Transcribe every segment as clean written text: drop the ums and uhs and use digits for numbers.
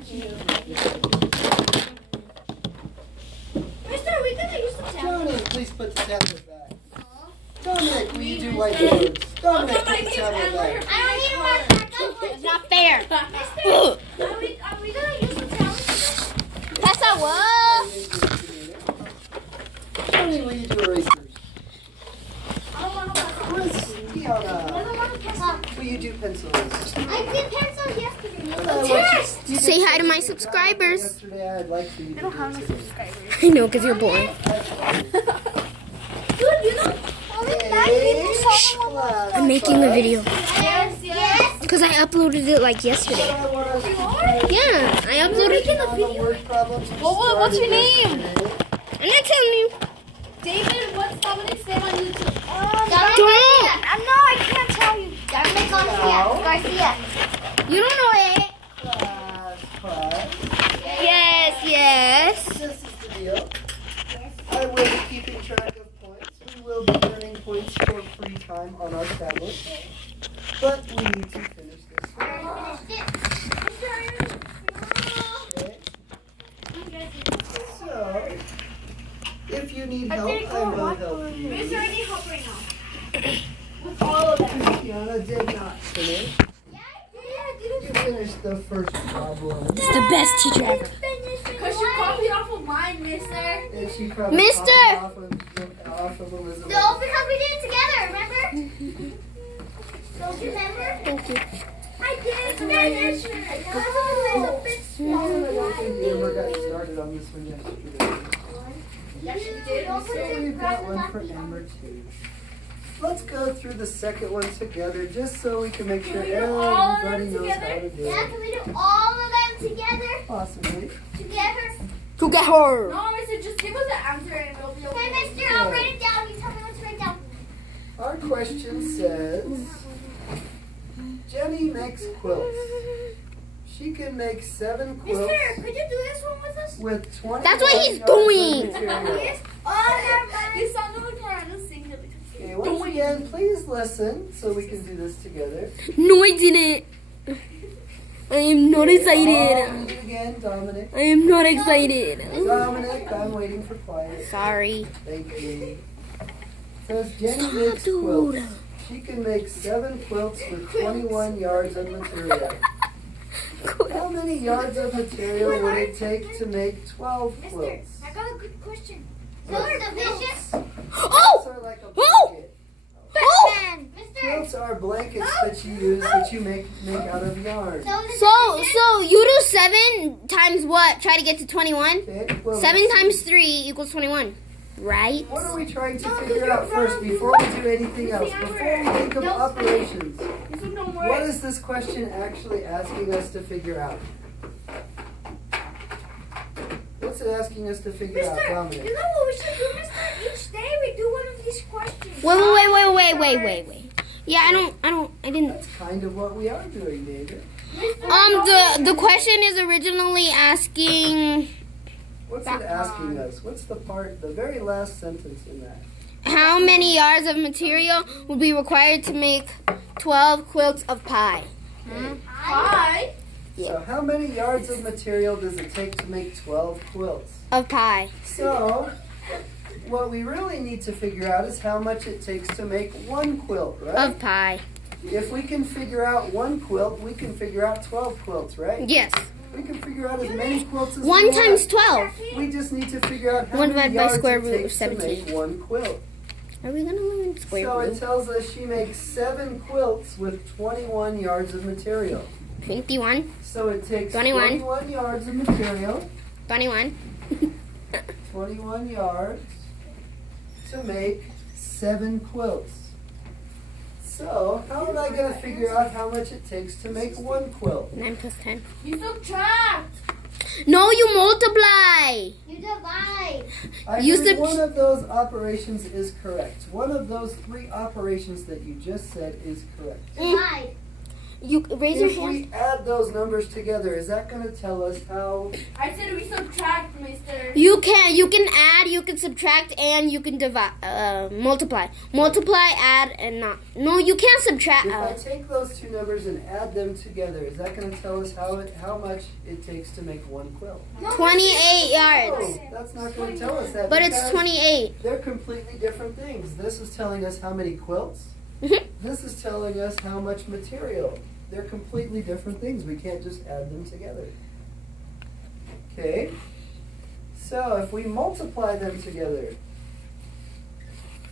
Mister, are we gonna use the tablet? Johnny, please put the tablet back. Dominic, will you do whiteboards? Dominic, put the tablet back. I don't need one. It's not fair. Mister, are we gonna use the tablet? Pass that what? Johnny, will you do erasers? I don't want to pass Chris, I Tiana, don't want to pass will you do pencils? I did pencils yesterday. You Say did hi to my such a good job subscribers. Yesterday, I'd like for you to do it today. I know, because you're boring. Dude, you know, only 9 people saw the one. I'm making a video. Yes, yes. Because I uploaded it like yesterday. Yeah, I uploaded it. What's your name? I'm not telling you. David, what's Dominic's name on YouTube? Don't. No, I can't tell you. Dominic Garcia. You don't know it. Yes. This is the deal. I will be keeping track of points. We will be earning points for free time on our tablet. But we need to finish this one. Okay. So, if you need help, I will help you. Is there any help right now? With all of them. Tiana did not finish. You finished the first problem. This is the best teacher ever. Because you copied off of mine, mister. And she probably Mister! copied off of Elizabeth. No, because we did it together, remember? Don't you remember? Thank you. I did finish. I don't think we ever got started on this one yesterday. Yes, you did. So we've got one for number 2. Let's go through the second one together just so we can make sure everybody knows how to do Yeah, it. can we do all of them together? Possibly. Together? Together. No, mister, just give us the answer and it'll be okay. Okay, mister, I'll write it down. You tell me what to write down. Our question says, Jenny makes quilts. She can make 7 quilts Mister, could you do this one with us? with 20. That's what he's doing. Yes. Oh, never mind. You sounded like Miranda singing it. Okay, once again, please listen so we can do this together. No, I didn't. I am not Read excited. it again, Dominic. I am not excited. Dominic, I'm waiting for quiet. Sorry. Thank you. It says Jenny makes quilts. She can make 7 quilts with 21 yards of material. How many yards of material would it take to make 12 quilts? I got a good question. Quilts divisions? Quilts are like a blanket. Batman. Mister. Quilts are blankets that you use that you make out of yarn. So you do 7 times what? Try to get to 21? Okay, well, 7 times 3 equals 21. Right? what are we trying to figure out first before we do anything else? Before we think of operations, what is this question actually asking us to figure out? What's it asking us to figure out, Dominic? You know what we should do, mister? Each day we do one of these questions. Wait. Yeah, I didn't. That's kind of what we are doing, David. The question is originally asking What's it asking us? What's the very last sentence in that? how many yards of material would be required to make 12 quilts of pie. Pie? So how many yards of material does it take to make 12 quilts? Of pie. So, what we really need to figure out is how much it takes to make 1 quilt, right? Of pie. If we can figure out 1 quilt, we can figure out 12 quilts, right? Yes. We can figure out as many quilts as 1 we times want. 12. We just need to figure out how 1 many divided by yards square it root of takes to 17. make 1 quilt. Are we going to learn square So it root? tells us she makes 7 quilts with 21 yards of material. 21. So it takes 21. 21 yards of material, 21. 21 yards, to make 7 quilts. So, how am I going to figure out how much it takes to make 1 quilt? 9 plus 10. You subtract. No, you multiply. You divide. I You heard one of those operations is correct. One of those 3 operations that you just said is correct. Divide. You raise your If hand. we add those numbers together, is that going to tell us how? I said we subtract, mister. You can add, you can subtract, and you can divide, multiply. Multiply, add, and not. No, you can't subtract. If I take those two numbers and add them together, is that going to tell us how much it takes to make one quilt? 28 yards. No, that's not going to tell us that. But it's because 28. They're completely different things. This is telling us how many quilts. Mhm. This is telling us how much material. They're completely different things. We can't just add them together. Okay? So if we multiply them together,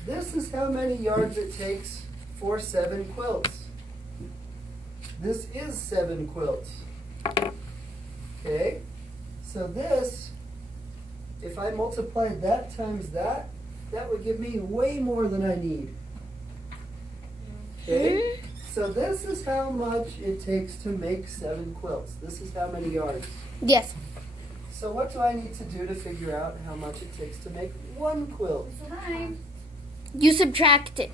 this is how many yards it takes for 7 quilts. This is 7 quilts. Okay? So this, if I multiplied that times that would give me way more than I need. Okay? So this is how much it takes to make 7 quilts. This is how many yards. Yes. So what do I need to do to figure out how much it takes to make 1 quilt? Time. You subtract it.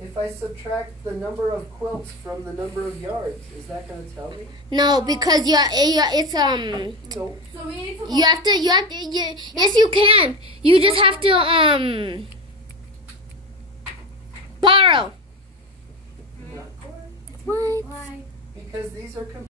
If I subtract the number of quilts from the number of yards, is that going to tell me? No, because it's No. So we need to. you have to yes you can. You just have to borrow. Not quite. What? Why? Because these are